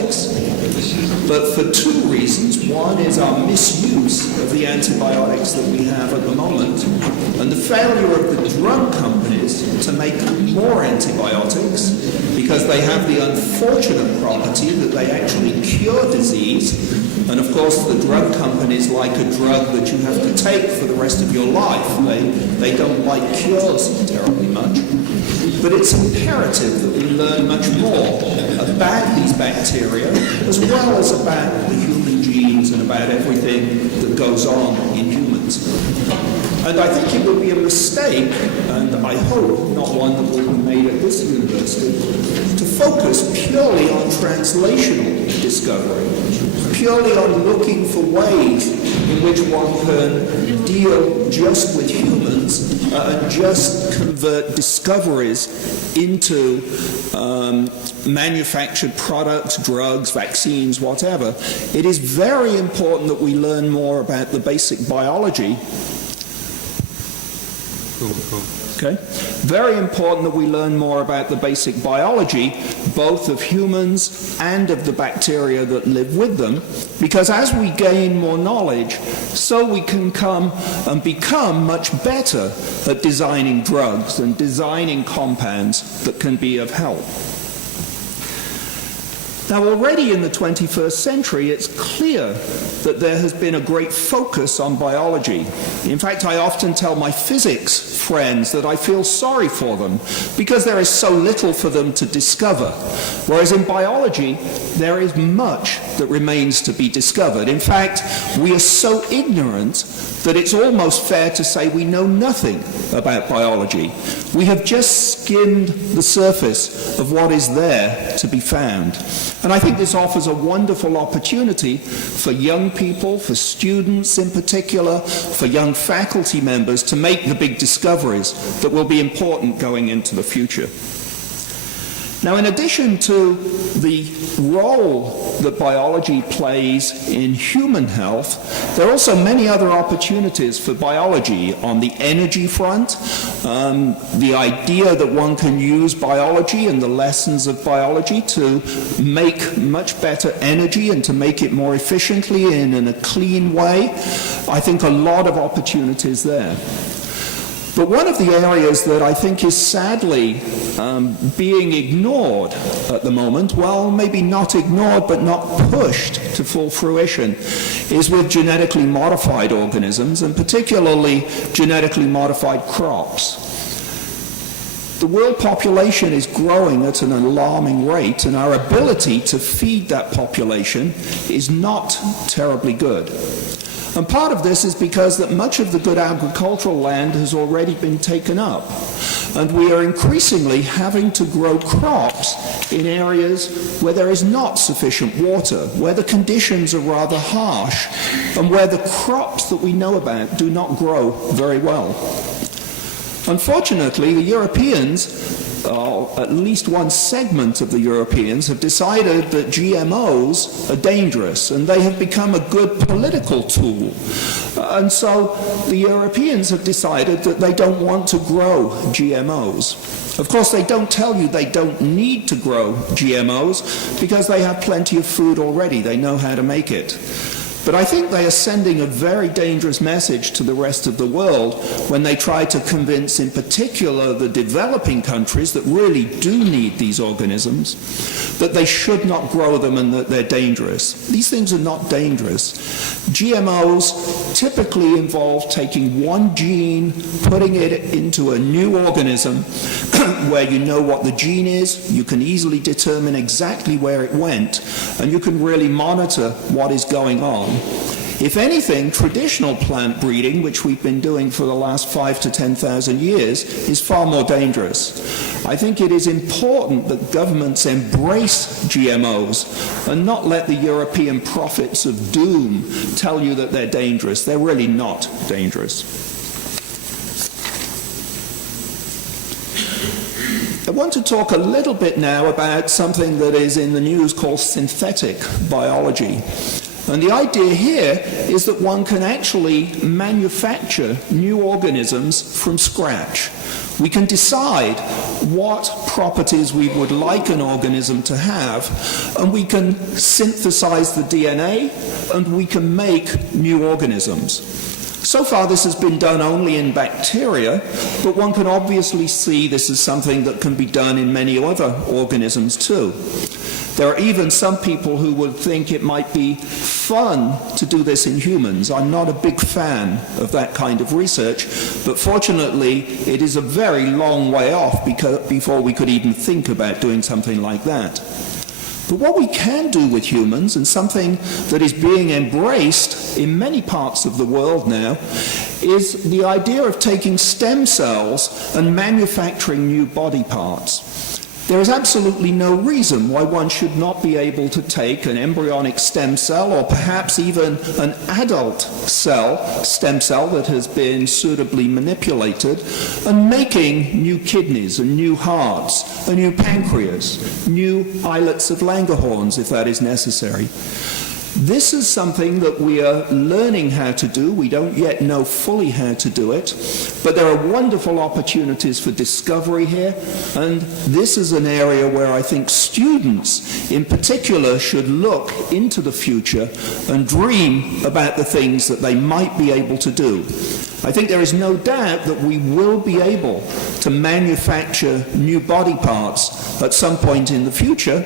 antibiotics, but for two reasons. One is our misuse of the antibiotics that we have at the moment, and the failure of the drug companies to make more antibiotics, because they have the unfortunate property that they actually cure disease. And of course, the drug companies like a drug that you have to take for the rest of your life. They don't like cures terribly much. But it's imperative that we learn much more about these bacteria, as well as about the human genes and about everything that goes on in humans. And I think it would be a mistake, and I hope not one that will be made at this university, to focus purely on translational discovery, purely on looking for ways in which one can deal just with humans and just convert discoveries into manufactured products, drugs, vaccines, whatever. It is very important that we learn more about the basic biology. Okay? Very important that we learn more about the basic biology, both of humans and of the bacteria that live with them, because as we gain more knowledge, so we can come and become much better at designing drugs and designing compounds that can be of help. Now, already in the 21st century, it's clear that there has been a great focus on biology. In fact, I often tell my physics friends that I feel sorry for them because there is so little for them to discover. Whereas in biology, there is much that remains to be discovered. In fact, we are so ignorant that it's almost fair to say we know nothing about biology. We have just skimmed the surface of what is there to be found. And I think this offers a wonderful opportunity for young people, for students in particular, for young faculty members to make the big discoveries that will be important going into the future. Now, in addition to the role that biology plays in human health, there are also many other opportunities for biology on the energy front. The idea that one can use biology and the lessons of biology to make much better energy and to make it more efficiently and in a clean way, I think a lot of opportunities there. But one of the areas that I think is sadly being ignored at the moment, well, maybe not ignored but not pushed to full fruition, is with genetically modified organisms, and particularly genetically modified crops. The world population is growing at an alarming rate, and our ability to feed that population is not terribly good. And part of this is because that much of the good agricultural land has already been taken up. And we are increasingly having to grow crops in areas where there is not sufficient water, where the conditions are rather harsh, and where the crops that we know about do not grow very well. Unfortunately, the Europeans, at least one segment of the Europeans, have decided that GMOs are dangerous, and they have become a good political tool. And so the Europeans have decided that they don't want to grow GMOs. Of course, they don't tell you they don't need to grow GMOs because they have plenty of food already. They know how to make it. But I think they are sending a very dangerous message to the rest of the world when they try to convince, in particular, the developing countries that really do need these organisms, that they should not grow them and that they're dangerous. These things are not dangerous. GMOs typically involve taking one gene, putting it into a new organism where you know what the gene is, you can easily determine exactly where it went, and you can really monitor what is going on. If anything, traditional plant breeding, which we've been doing for the last 5,000 to 10,000 years, is far more dangerous. I think it is important that governments embrace GMOs and not let the European prophets of doom tell you that they're dangerous. They're really not dangerous. I want to talk a little bit now about something that is in the news called synthetic biology. And the idea here is that one can actually manufacture new organisms from scratch. We can decide what properties we would like an organism to have, and we can synthesize the DNA, and we can make new organisms. So far this has been done only in bacteria, but one can obviously see this is something that can be done in many other organisms too. There are even some people who would think it might be fun to do this in humans. I'm not a big fan of that kind of research, but fortunately it is a very long way off before we could even think about doing something like that. But what we can do with humans, and something that is being embraced in many parts of the world now, is the idea of taking stem cells and manufacturing new body parts. There is absolutely no reason why one should not be able to take an embryonic stem cell, or perhaps even an adult stem cell that has been suitably manipulated, and making new kidneys and new hearts, a new pancreas, new islets of Langerhans if that is necessary. This is something that we are learning how to do. We don't yet know fully how to do it, but there are wonderful opportunities for discovery here, and this is an area where I think students in particular should look into the future and dream about the things that they might be able to do. I think there is no doubt that we will be able to manufacture new body parts at some point in the future,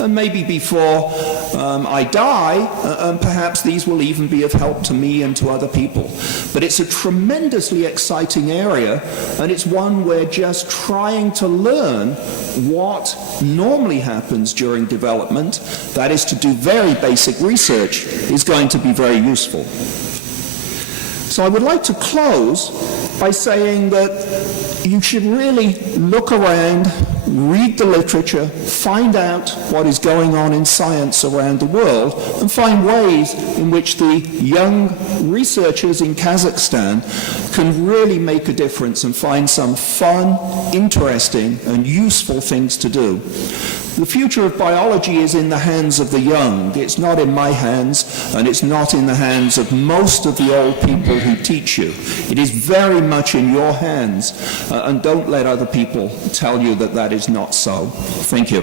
and maybe before I die, and perhaps these will even be of help to me and to other people. But it's a tremendously exciting area, and it's one where just trying to learn what normally happens during development, that is to do very basic research, is going to be very useful. So I would like to close by saying that you should really look around, read the literature, find out what is going on in science around the world, and find ways in which the young researchers in Kazakhstan can really make a difference and find some fun, interesting, and useful things to do. The future of biology is in the hands of the young. It's not in my hands, and it's not in the hands of most of the old people who teach you. It is very much in your hands, and don't let other people tell you that that is not so. Thank you.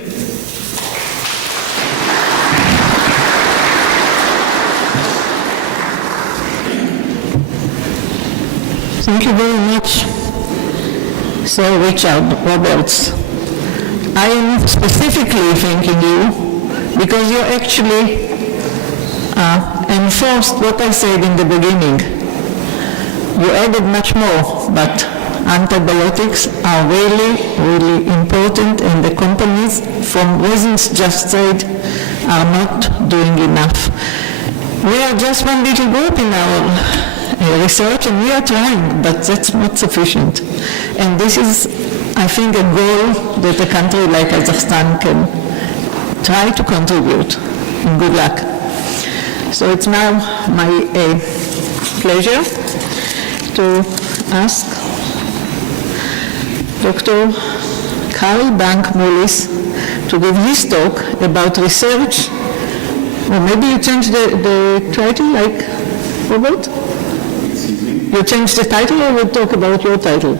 Thank you very much, Sir Richard Roberts. I am specifically thanking you because you actually enforced what I said in the beginning. You added much more, but antibiotics are really, really important, and the companies, from reasons just said, are not doing enough. We are just one little group in our research, and we are trying, but that's not sufficient. And this is, I think, a goal that a country like Kazakhstan can try to contribute. And good luck. So it's now my pleasure to ask Dr. Karl Bank-Mullis to give his talk about research. Or maybe you change the title, like Robert? Excuse me? You change the title, or we'll talk about your title?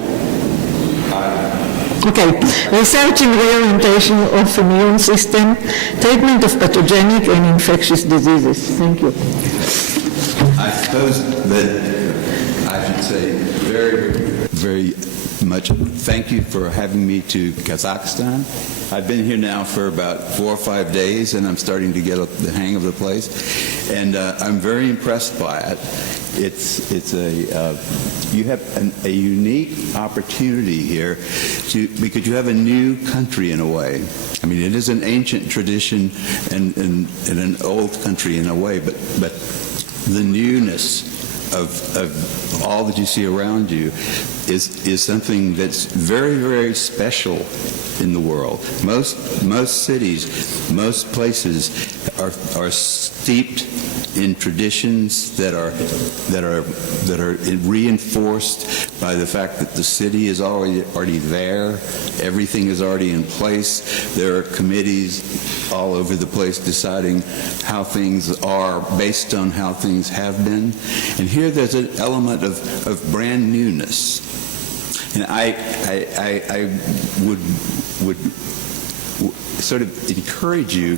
Okay, research in reorientation of immune system, treatment of pathogenic and infectious diseases. Thank you. I suppose that I should say very, very much thank you for having me to Kazakhstan. I've been here now for about 4 or 5 days, and I'm starting to get the hang of the place, and I'm very impressed by it. You have a unique opportunity here because you have a new country in a way. I mean, it is an ancient tradition and an old country in a way, but the newness of all that you see around you is something that's very, very special in the world. Most cities, most places are steeped in traditions that are reinforced by the fact that the city is already there. Everything is already in place. There are committees all over the place deciding how things are based on how things have been. And here there's an element of brand newness. And I would sort of encourage you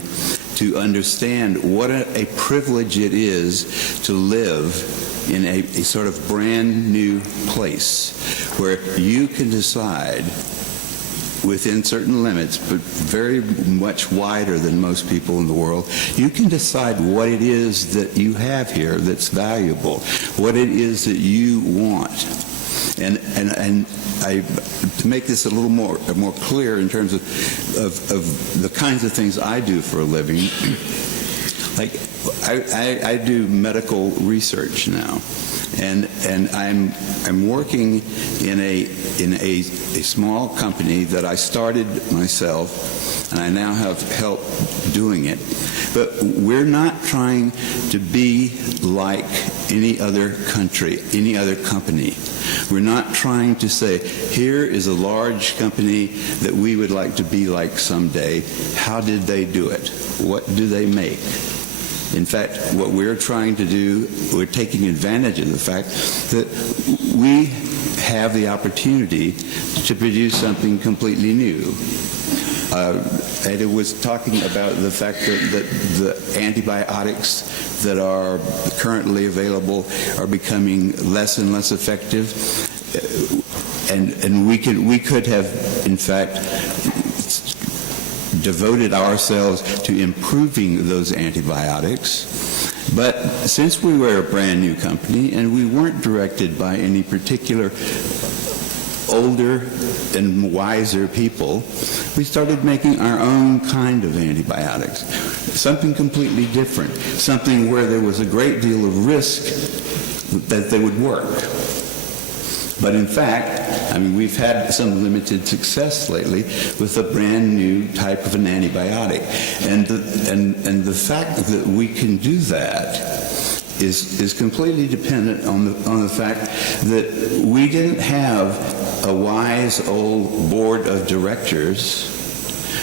to understand what a privilege it is to live in a sort of brand new place where you can decide within certain limits, but very much wider than most people in the world, you can decide what it is that you have here that's valuable, what it is that you want. And to make this a little more clear in terms of the kinds of things I do for a living, like I do medical research now, and I'm working in a small company that I started myself, and I now have help doing it. But we're not trying to be like any other country, any other company. We're not trying to say, here is a large company that we would like to be like someday. How did they do it? What do they make? In fact, what we're trying to do, we're taking advantage of the fact that we have the opportunity to produce something completely new. Ada was talking about the fact that the antibiotics that are currently available are becoming less and less effective, and we could have, in fact, devoted ourselves to improving those antibiotics. But since we were a brand new company and we weren't directed by any particular older and wiser people, we started making our own kind of antibiotics, something completely different, something where there was a great deal of risk that they would work. But in fact, I mean, we've had some limited success lately with a brand new type of an antibiotic. And the fact that we can do that is completely dependent on the fact that we didn't have a wise old board of directors.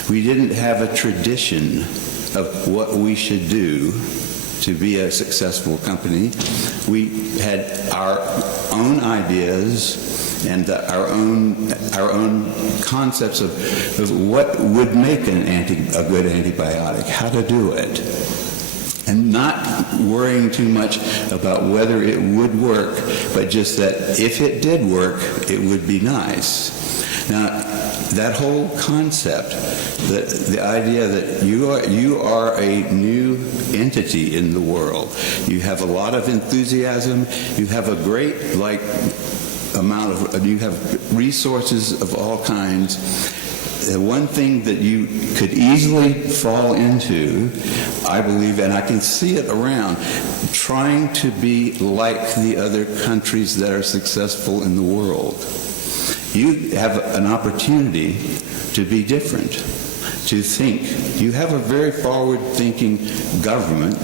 We didn't have a tradition of what we should do to be a successful company. We had our own ideas and our own concepts of what would make a good antibiotic, how to do it, and not worrying too much about whether it would work, but just that if it did work, it would be nice. Now, that whole concept, the idea that you are a new entity in the world, you have a lot of enthusiasm, you have a great you have resources of all kinds. The one thing that you could easily fall into, I believe, and I can see it around, trying to be like the other countries that are successful in the world. You have an opportunity to be different, to think. You have a very forward-thinking government